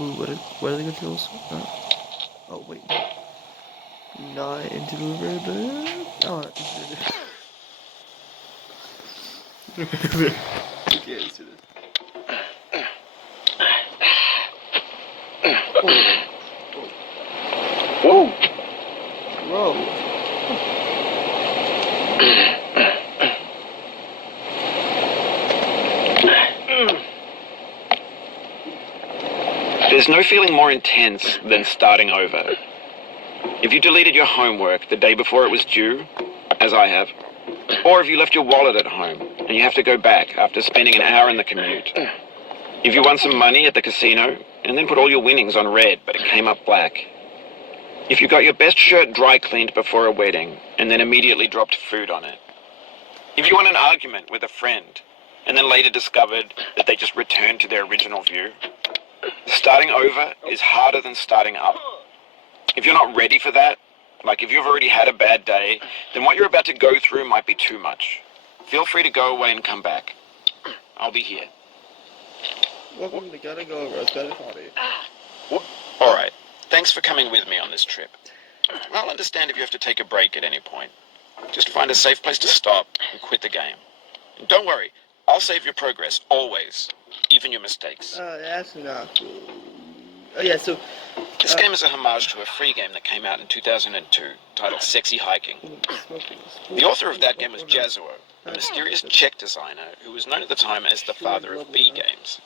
Ooh, what are the controls? Oh, wait. Not into the river. Oh, okay, let's do this. Whoa! Whoa. There's no feeling more intense than starting over. If you deleted your homework the day before it was due, as I have, or if you left your wallet at home and you have to go back after spending an hour in the commute. If you won some money at the casino and then put all your winnings on red but it came up black. If you got your best shirt dry cleaned before a wedding and then immediately dropped food on it. If you won an argument with a friend and then later discovered that they just returned to their original view. Starting over is harder than starting up. If you're not ready for that, like if you've already had a bad day, then what you're about to go through might be too much. Feel free to go away and come back. I'll be here. Welcome to Gotta Go Over. It's better hobby. Alright, thanks for coming with me on this trip. I'll understand if you have to take a break at any point. Just find a safe place to stop and quit the game. And don't worry, I'll save your progress, always. Even your mistakes. That's not cool. Oh, yeah, so... This game is a homage to a free game that came out in 2002, titled Sexy Hiking. The author of that game was Jazuo, a mysterious Czech designer who was known at the time as the father of B games.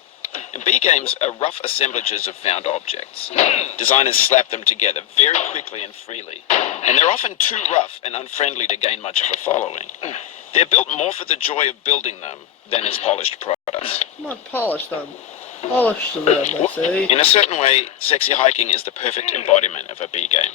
And B games are rough assemblages of found objects. Designers slap them together very quickly and freely, and they're often too rough and unfriendly to gain much of a following. They're built more for the joy of building them than as polished products. Not polished them. Polished them, I say. In a certain way, Sexy Hiking is the perfect embodiment of a B game.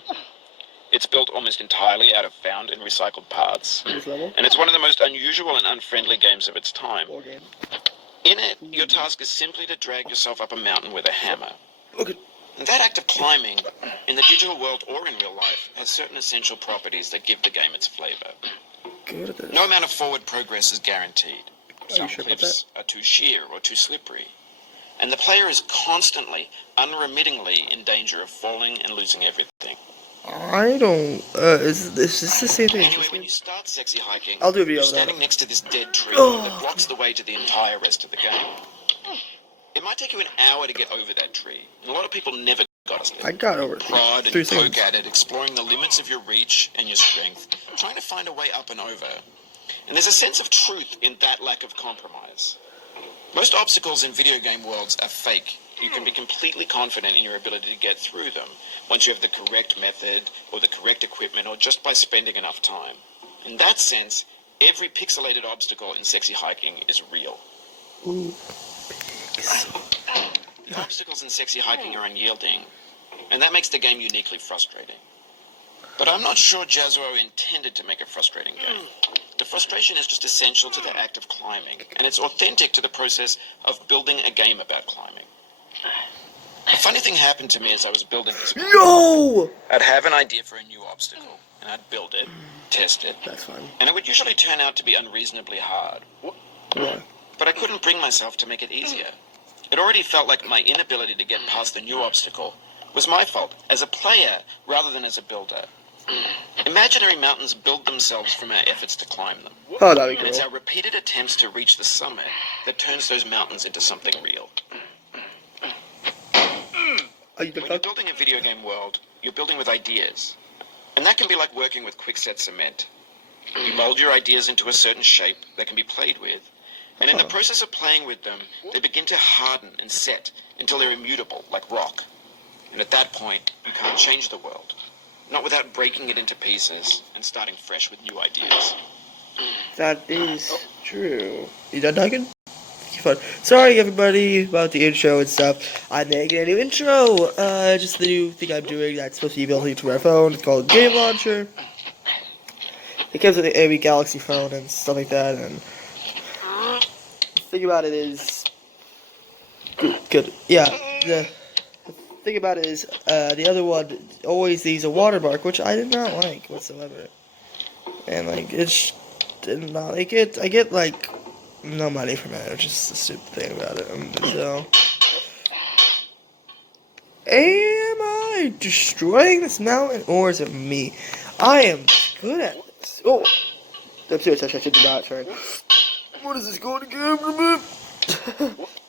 It's built almost entirely out of found and recycled parts, and it's one of the most unusual and unfriendly games of its time. In it, your task is simply to drag yourself up a mountain with a hammer. And that act of climbing, in the digital world or in real life, has certain essential properties that give the game its flavor. No amount of forward progress is guaranteed. Some cliffs are too sheer or too slippery. And the player is constantly, unremittingly in danger of falling and losing everything. I don't, is this the same thing? Anyway, when you start Sexy Hiking, I'll do a video you're of that. standing next to this dead tree that blocks the way to the entire rest of the game. It might take you an hour to get over that tree, and a lot of people never got it. I got over it. Prod and poke at it, exploring the limits of your reach and your strength, trying to find a way up and over. And there's a sense of truth in that lack of compromise. Most obstacles in video game worlds are fake. You can be completely confident in your ability to get through them once you have the correct method or the correct equipment or just by spending enough time. In that sense, every pixelated obstacle in Sexy Hiking is real. Ooh. The obstacles in Sexy Hiking are unyielding, and that makes the game uniquely frustrating. But I'm not sure Jazuo intended to make a frustrating game. The frustration is just essential to the act of climbing, and it's authentic to the process of building a game about climbing. A funny thing happened to me as I was building this game. No! I'd have an idea for a new obstacle, and I'd build it, test it, That's fine. and it would usually turn out to be unreasonably hard. Why? But I couldn't bring myself to make it easier. It already felt like my inability to get past the new obstacle was my fault as a player rather than as a builder. Imaginary mountains build themselves from our efforts to climb them. Oh, that'd be And it's cool. our repeated attempts to reach the summit that turns those mountains into something real. Are you When you're building a video game world, you're building with ideas. And that can be like working with quickset cement. You mold your ideas into a certain shape that can be played with. And in the process of playing with them, they begin to harden and set until they're immutable, like rock. And at that point, you can't change the world. Not without breaking it into pieces and starting fresh with new ideas. That is true. You done talking? Fun. Sorry everybody about the intro and stuff. I'm making a new intro. Just the new thing I'm doing that's supposed to be built into my phone. It's called Game Launcher. It comes with the AOE Galaxy phone and stuff like that. And the thing about it is good. Yeah. The thing about it is the other one always leaves a watermark, which I did not like whatsoever. And like it's did not like it. I get like no money from it. It's just the stupid thing about it. So Am I destroying this mountain, or is it me? I am good at this. Oh, I'm serious. I should not turn. What is this going again?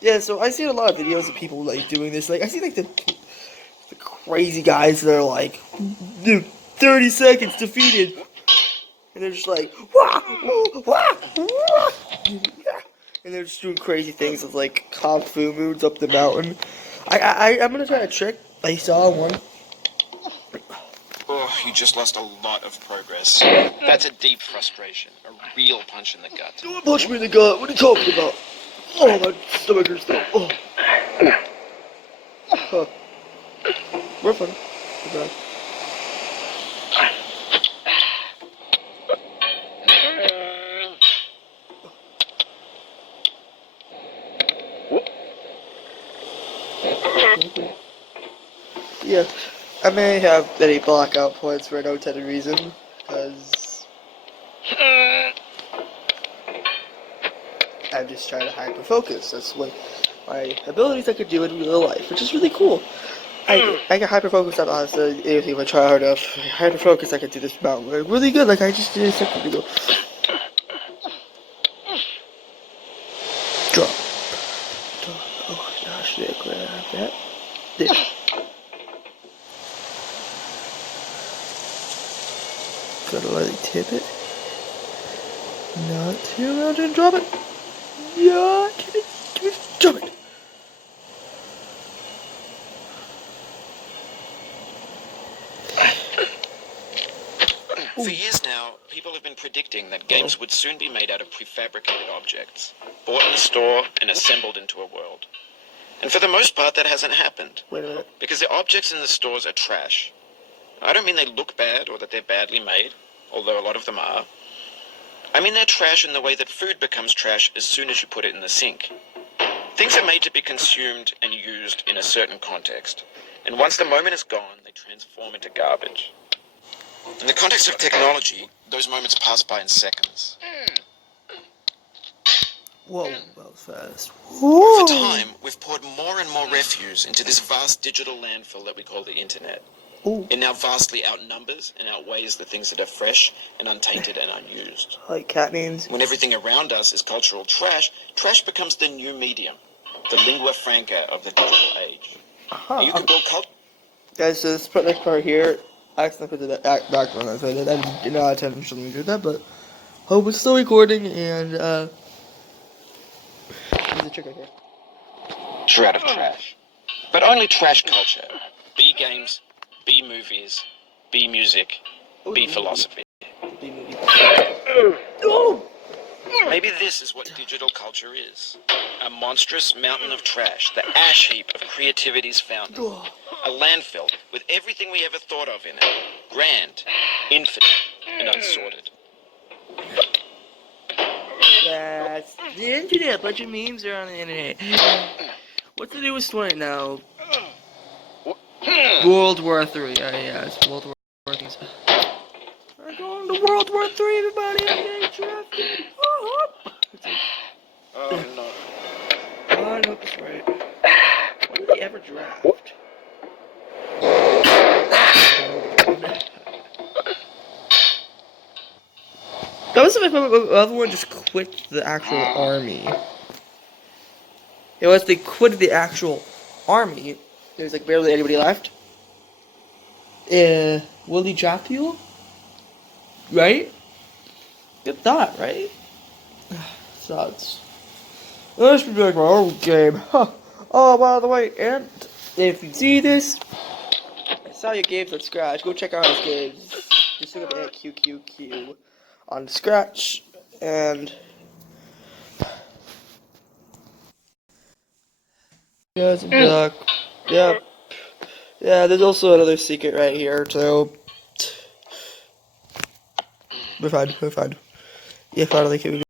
Yeah, so I see a lot of videos of people like doing this. Like I see like the crazy guys that are like, dude, 30 seconds defeated, and they're just like, wah, wah, wah, wah. And they're just doing crazy things with like kung fu moves up the mountain. I'm gonna try a trick. I saw one. Oh, you just lost a lot of progress. That's a deep frustration, a real punch in the gut. Don't punch me in the gut. What are you talking about? Oh, my stomach hurts though. Oh. Huh. We're fun. We're fine. Yeah, I may have many blackout points for no intended reason, because I'm just trying to hyper focus. That's what my abilities I could do in real life, which is really cool. I can hyper focus on honestly anything if I try hard enough. Hyper focus, I could do this mountain like really good, like I just did a second ago. Drop. Oh gosh, yeah, grab that. There. Gotta lightly tip it. Not too much and drop it. Yeah, drop it. For years now, people have been predicting that games would soon be made out of prefabricated objects, bought in a store and assembled into a world. And for the most part, that hasn't happened. Wait a minute. Because the objects in the stores are trash. I don't mean they look bad or that they're badly made, although a lot of them are. I mean they're trash in the way that food becomes trash as soon as you put it in the sink. Things are made to be consumed and used in a certain context. And once the moment is gone, they transform into garbage. In the context of technology, those moments pass by in seconds. Whoa, that was fast. Over time, we've poured more and more refuse into this vast digital landfill that we call the internet. Ooh. It now vastly outnumbers and outweighs the things that are fresh and untainted and unused. Like cat memes. When everything around us is cultural trash, trash becomes the new medium, the lingua franca of the digital age. And you can build culture. Guys, so this next part here, I accidentally put the background on, so I did not intentionally do that, but hope it's still recording, and there's a trick right here. Out of trash. But only trash culture. B games, B movies, B music, B philosophy. Oh! Maybe this is what digital culture is. A monstrous mountain of trash, the ash heap of creativity's fountain. A landfill with everything we ever thought of in it. Grand, infinite, and unsorted. That's the internet. A bunch of memes are on the internet. What's the newest one right now? World War III. Oh yeah, it's World War III. We're going to World War III, everybody. I'm getting drafted. Oh no. Oh, I know that's right. When did they ever draft? That was if everyone just quit the actual army. It was they quit the actual army. There was like barely anybody left. Willie Jaffiel? Right? Good thought, right? Sucks. This should be like my own game. Huh. Oh, by the way, and if you see this, I saw your games on Scratch. Go check out his games. Just look up QQQ on Scratch, and yeah, it's a duck. Yep. Yeah, there's also another secret right here, so we're fine, we're fine. Yeah, finally can we get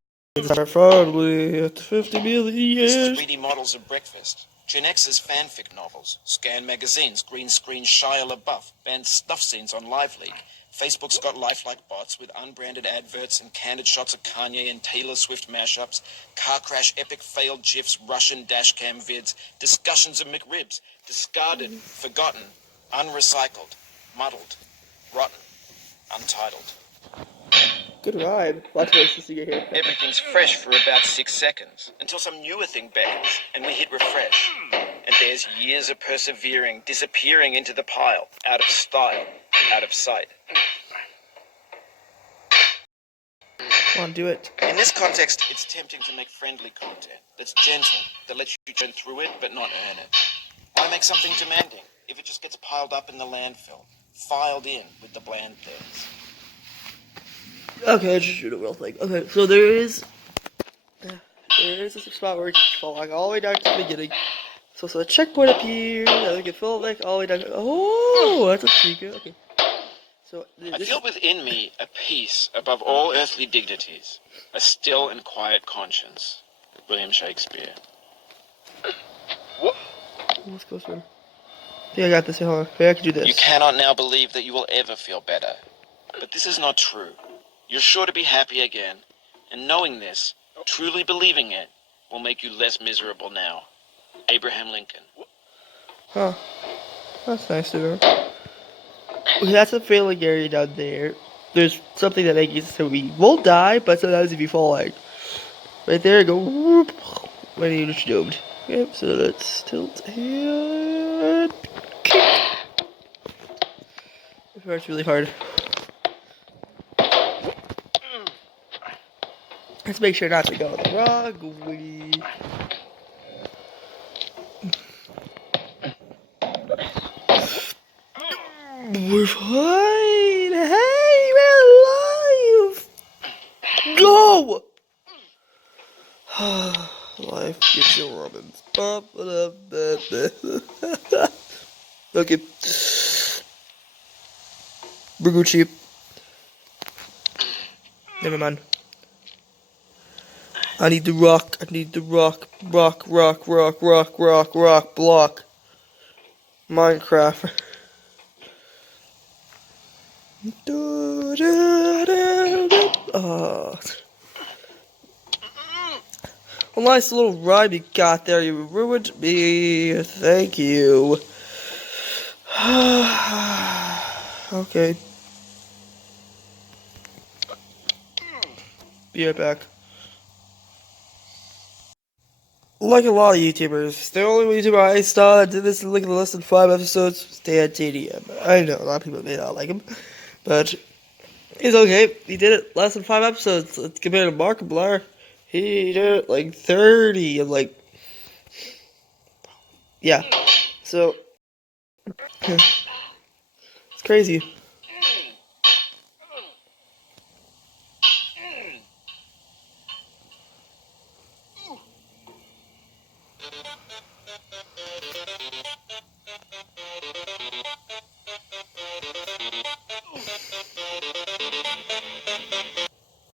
this finally at 50 million This years. is 3D models of breakfast. Gen X's fanfic novels, scan magazines, green screen Shia LaBeouf, banned snuff scenes on Live Leak, Facebook's got lifelike bots with unbranded adverts and candid shots of Kanye and Taylor Swift mashups, car crash epic failed GIFs, Russian dashcam vids, discussions of McRibs, discarded, forgotten, unrecycled, muddled, rotten, untitled. Good rhyme. Lots of places to get here. Everything's fresh for about 6 seconds, until some newer thing beckons, and we hit refresh. And there's years of persevering disappearing into the pile, out of style, out of sight. Come on, do it. In this context, it's tempting to make friendly content that's gentle, that lets you churn through it but not earn it. Why make something demanding if it just gets piled up in the landfill, filed in with the bland things? Okay, let's just shoot a real thing. Okay, so there is a spot where you can fall like all the way down to the beginning. So a checkpoint up here, and we can fill like all the way down. Oh, that's a secret. Okay. So I feel within me a peace above all earthly dignities, a still and quiet conscience. William Shakespeare. Let's go swim. I think I got this. Hold on. Maybe I can do this. You cannot now believe that you will ever feel better. But this is not true. You're sure to be happy again. And knowing this, truly believing it, will make you less miserable now. Abraham Lincoln. Huh. That's nice of her. Okay, that's a failing area down there. There's something that makes it so we won't die, but sometimes if you fall like right there, go whoop, when you're just doomed. Yep, so let's tilt and kick. It hurts really hard. Let's make sure not to go the wrong way. We're fine. Hey, we're alive. Go. Life gives you Robins. Okay. Bergucci. Never mind. I need the rock. I need the rock. Rock, block. Minecraft. Oh. A nice little rhyme you got there. You ruined me. Thank you. Okay. Be right back. Like a lot of YouTubers, the only YouTuber I saw that did this in like less than 5 episodes was Dan TDM. I know a lot of people may not like him, but he's okay. He did it less than 5 episodes compared to Markiplier. He did it like 30 and like, yeah. So it's crazy.